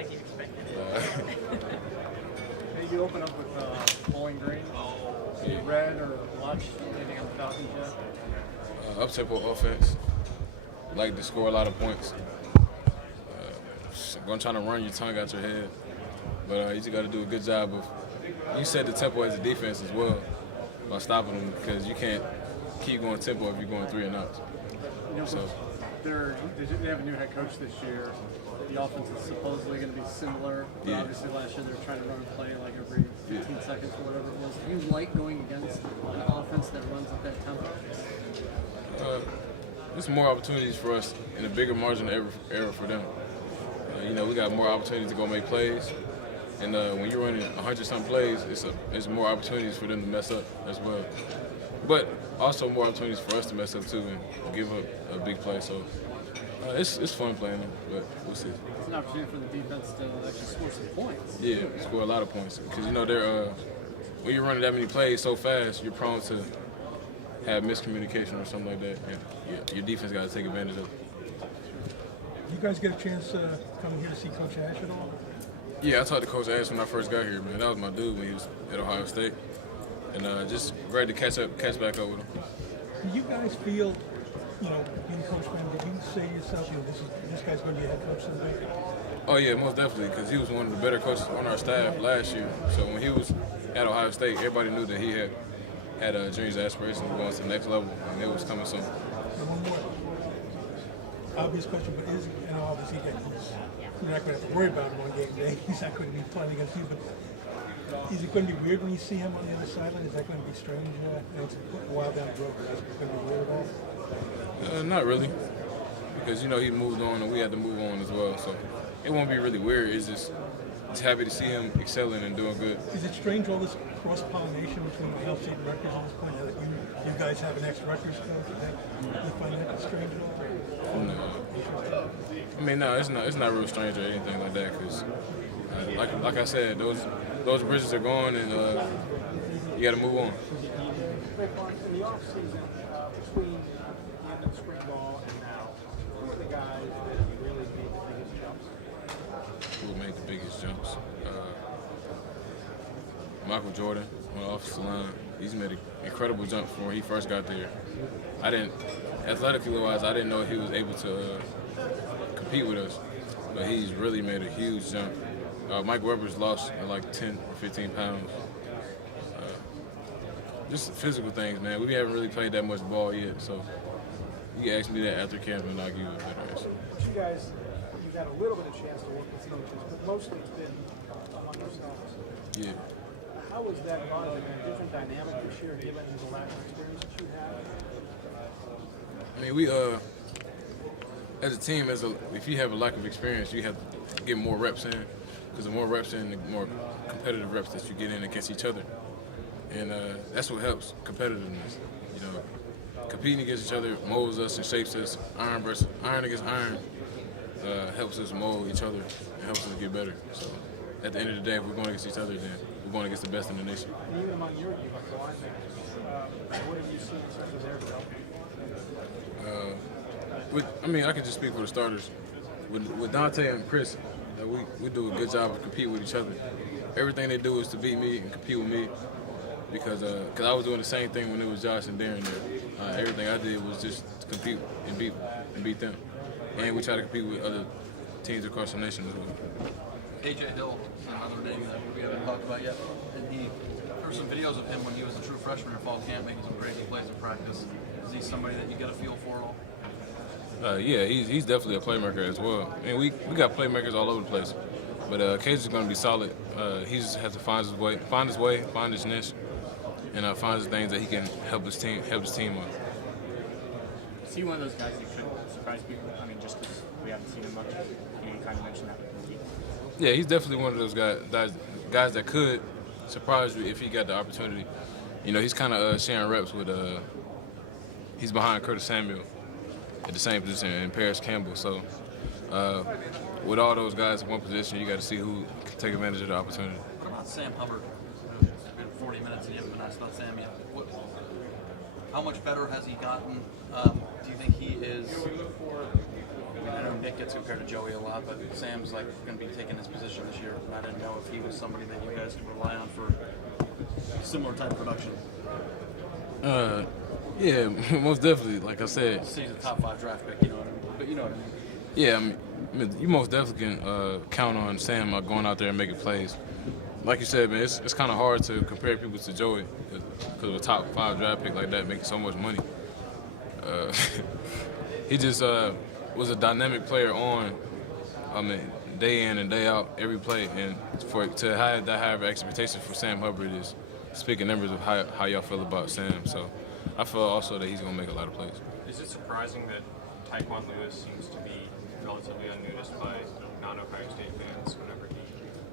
like you expected. Hey, you open up with Bowling Green. Have you read or watched anything on the Falcons yet? Up-tempo offense. Like to score a lot of points. Going trying to run your tongue out your head. But you just got to do a good job of. You set the tempo as a defense as well by stopping them because you can't keep going tempo if you're going 3 and outs. You know, So they have a new head coach this year. The offense is supposedly going to be similar. But Yeah. obviously last year they were trying to run a play like every 15 seconds or whatever it was. Do you like going against an offense that runs at that tempo? there's more opportunities for us in a bigger margin of error for them. We got more opportunities to go make plays. And when you're running 100-something plays, it's more opportunities for them to mess up as well. But also more opportunities for us to mess up too and give up a big play. So it's fun playing them, but we'll see. It's an opportunity for the defense to actually score some points. Yeah, score a lot of points because they're when you're running that many plays so fast, you're prone to have miscommunication or something like that. And your defense got to take advantage of it. You guys get a chance to come here to see Coach Ash at all? Yeah, I talked to Coach Ash when I first got here, man. That was my dude when he was at Ohio State. And just ready to catch back up with him. Do you guys feel, being coach, man, did you say to yourself, this guy's going to be a head coach someday? Oh, yeah, most definitely, because he was one of the better coaches on our staff last year. So when he was at Ohio State, everybody knew that he had dreams and aspirations of going to the next level, and it was coming soon. And one more obvious question, but obviously you're not going to have to worry about him on game day. He's not going to be playing against you, but is it going to be weird when you see him on the other sideline? Is that going to be strange? It's a while down the road, but is it going to be weird at all? Not really, because he moved on and we had to move on as well. So it won't be really weird. It's just happy to see him excelling and doing good. Is it strange all this cross-pollination between Ohio State and Rutgers at this point? Now that you guys have an ex-Rutgers coach, you find that strange at all? No. I mean, no, it's not real strange or anything like that. Because, like I said, those bridges are gone, and you got to move on. Raekwon, in the offseason, between the end of spring ball and now, who are the guys that really made the biggest jumps? Who made the biggest jumps? Michael Jordan on the offensive line. He's made an incredible jump from when he first got there. Athletically wise, I didn't know he was able to compete with us, but he's really made a huge jump. Mike Weber's lost like 10 or 15 pounds. Just physical things, man. We haven't really played that much ball yet, so you can ask me that after camp and I'll give you a better answer. You guys, you've had a little bit of chance to work with coaches, but mostly it's been among yourselves. Yeah. How was that run? Is it a different dynamic this year, given the lack of experience that you have? I mean, we as a team, if you have a lack of experience, you have to get more reps in, because the more reps in, the more competitive reps that you get in against each other, and that's what helps competitiveness. Competing against each other molds us and shapes us. Iron against iron helps us mold each other and helps us get better. So at the end of the day, if we're going against each other, then we're going against the best in the nation. And even among your group, like the linebackers, what have you seen in terms of their development? I can just speak for the starters. With Dante and Chris, we do a good job of competing with each other. Everything they do is to beat me and compete with me, because I was doing the same thing when it was Josh and Darren there. Everything I did was just to compete and beat them. And we try to compete with other teams across the nation as well. A.J. Hill is another name that we haven't talked about yet. And there's some videos of him when he was a true freshman in fall camp making some crazy plays in practice. Is he somebody that you get a feel for at all? Yeah, he's definitely a playmaker as well. And we got playmakers all over the place. But Cage is going to be solid. He just has to find his way, find his niche, and find his things that he can help his team on. Is he one of those guys that could surprise people? I mean, just because we haven't seen him much. You kind of mentioned that with the team. Yeah, he's definitely one of those guys that could surprise you if he got the opportunity. He's kind of sharing reps with. He's behind Curtis Samuel at the same position and Paris Campbell. So with all those guys in one position, you got to see who can take advantage of the opportunity. What about Sam Hubbard? It's been 40 minutes and you haven't been asked about Sam yet. How much better has he gotten? Do you think he is mean, I know Nick gets compared to Joey a lot, but Sam's like going to be taking his position this year. And I didn't know if he was somebody that you guys could rely on for similar type production. Yeah, most definitely. Like I said, He's a top 5 draft pick, you know what I mean? But you know what I mean. yeah, I mean, you most definitely can count on Sam going out there and making plays. Like you said, man, it's kind of hard to compare people to Joey because of a top 5 draft pick like that making so much money. He just was a dynamic player day in and day out, every play. And to have that high of expectations for Sam Hubbard is speaking numbers of how y'all feel about Sam. So I feel also that he's going to make a lot of plays. Is it surprising that Tyquan Lewis seems to be relatively unnoticed by non-Ohio State fans whenever he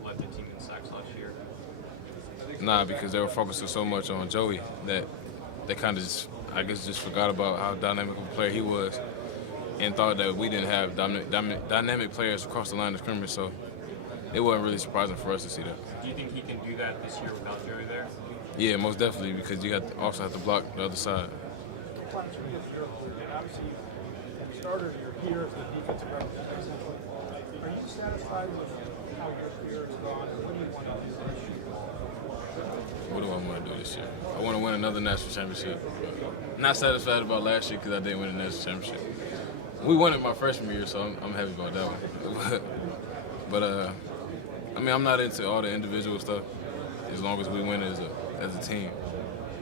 led the team in sacks last year? Nah, because they were focusing so much on Joey that they kind of just forgot about how dynamic of a player he was and thought that we didn't have dynamic players across the line of scrimmage, so it wasn't really surprising for us to see that. Do you think he can do that this year without Joey there? Yeah, most definitely, because you also have to block the other side. Obviously, you started your year as the defensive representative. Are you satisfied with how your career has gone? What do you want to do this year? What do I want to do this year? I want to win another national championship. Not satisfied about last year because I didn't win a national championship. We won it my freshman year, so I'm happy about that one. but I mean, I'm not into all the individual stuff as long as we win as a team.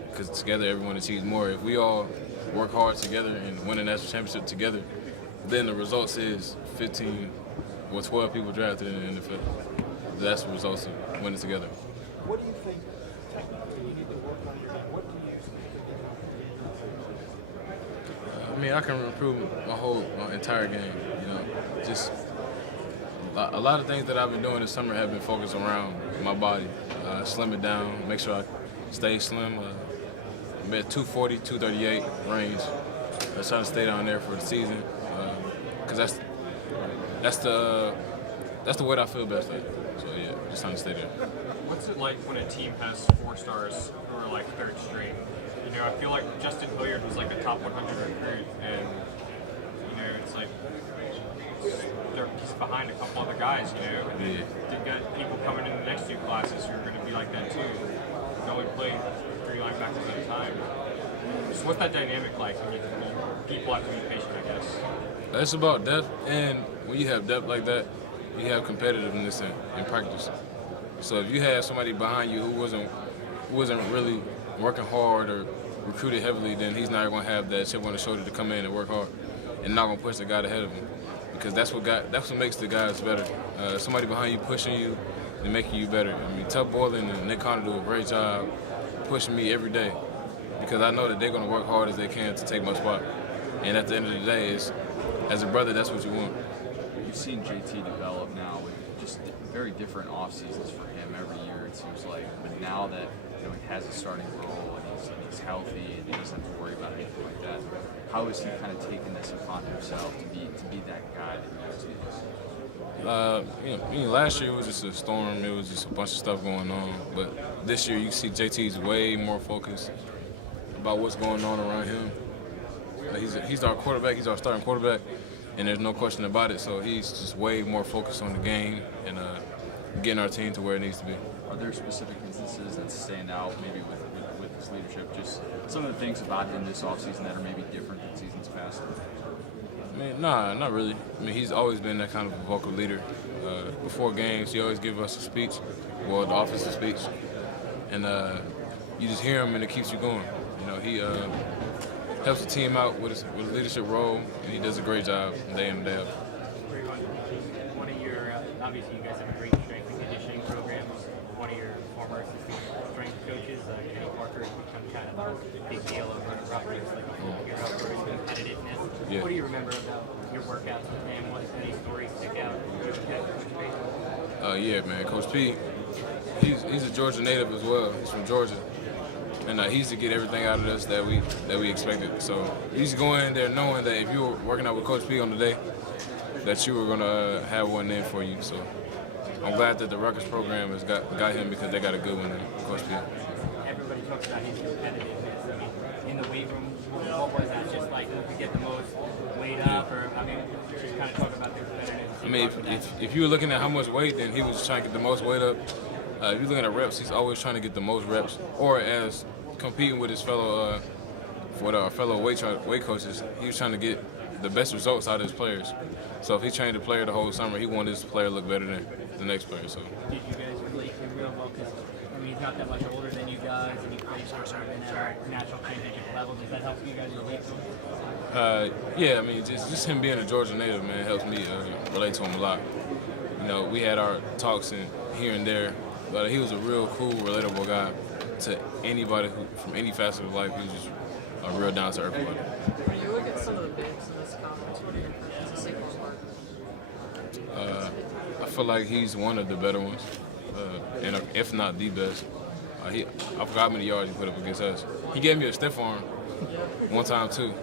Because together, everyone achieves more. If we all work hard together and win a national championship together, then the results is 12 people drafted in the NFL. That's the results of winning together. What do you think technically you need to work on your game? What do you think? I mean, I can improve my entire game. You know, just a lot of things that I've been doing this summer have been focused around my body, slim it down, make sure I stay slim. I'm at 240, 238 range. I'm trying to stay down there for the season, because that's the weight I feel best at. So yeah, just trying to stay there. What's it like when a team has 4 stars who are like third string? You know, I feel like Justin Hilliard was like a top 100 recruit, and you know, it's like he's behind a couple other guys, you know, and then you've got people coming in the next 2 classes who are going to be like that too. You only play 3 linebackers at a time. So what's that dynamic like when people have to be patient, I guess? It's about depth, and when you have depth like that, you have competitiveness in practice. So if you have somebody behind you who wasn't really working hard or recruited heavily, then he's not going to have that chip on the shoulder to come in and work hard, and not going to push the guy ahead of him, because that's what makes the guys better. Somebody behind you pushing you and making you better. I mean, Tub Boylan and Nick Connor do a great job pushing me every day, because I know that they're going to work hard as they can to take my spot. And at the end of the day, as a brother, that's what you want. You've seen JT develop now with just very different off seasons for him every year, it seems like. But now that he has a starting role and he's healthy and he doesn't have to worry about anything like that, how has he kind of taken this upon himself to be that guy that he is? Last year it was just a storm. It was just a bunch of stuff going on. But this year you see JT's way more focused about what's going on around him. He's our quarterback. He's our starting quarterback, and there's no question about it. So he's just way more focused on the game and getting our team to where it needs to be. Are there specific instances that stand out maybe with his leadership? Just some of the things about him this offseason that are maybe different than seasons past? I mean, nah, not really. I mean, he's always been that kind of a vocal leader. Before games, he always gives us a speech, the offensive speech, and you just hear him and it keeps you going. You know, he helps the team out with his leadership role, and he does a great job day in and day out. One of your, obviously you guys have a great strength and conditioning program. One of your former assistant strength coaches, Kenny Parker, has become kind of a big deal over at Rutgers, like a full hero for his competitiveness. Yeah. What do you remember about your workouts with him? What any stories stick out? Yeah, man, Coach P, he's a Georgia native as well. He's from Georgia. And he used to get everything out of us that we expected. So you used to go in there knowing that if you were working out with Coach P on the day, that you were going to have one in for you. So I'm glad that the Rutgers program has got him, because they got a good one in Coach P. Everybody talks about his competitiveness. I mean, in the weight room, what was that just like? To get the most weight up, or I mean, just kind of talk about their competitiveness. I mean, if you were looking at how much weight, then he was trying to get the most weight up. If you're looking at reps, he's always trying to get the most reps. Or as competing with his fellow weight coaches, he was trying to get the best results out of his players. So if he trained a player the whole summer, he wanted his player to look better than the next player. So. Did you guys relate to real well? Because I mean, he's not that much older than you guys, and he plays sort of in that national championship level. Does that help you guys relate to him? Yeah, I mean, just him being a Georgia native, man, helps me relate to him a lot. You know, we had our talks here and there, but he was a real cool, relatable guy to anybody from any facet of life. He was just a real down to earth buddy. When you look at some of the bigs in this conference, what are your impressions of Saquon Barkley? I feel like he's one of the better ones, and if not the best. I forgot how many yards he put up against us. He gave me a stiff arm one time too,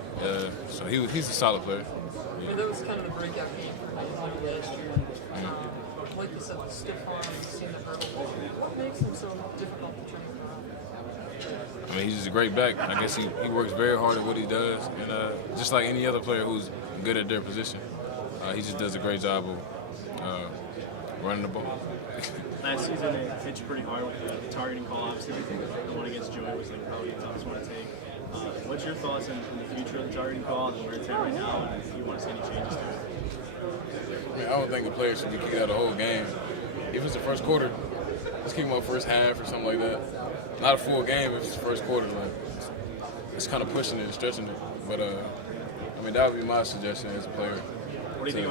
so he's a solid player. I mean, that was kind of the breakout game for him last year. Like you said, the stiff arm, seeing the hurdle. What makes him so difficult to train for? I mean, he's just a great back. I guess he works very hard at what he does, and just like any other player who's good at their position, he just does a great job of running the ball. Last season, it hit pretty hard with the targeting call. Obviously, we think the one against Joey was like probably the toughest one to take. What's your thoughts in the future of the targeting call and where it's at right now, and if you want to see any changes to it? I mean, I don't think the player should be kicked out the whole game. If it's the first quarter, let's kick him out first half or something like that. Not a full game if it's the first quarter. Like, it's kind of pushing it and stretching it. But, I mean, that would be my suggestion as a player. What do you think about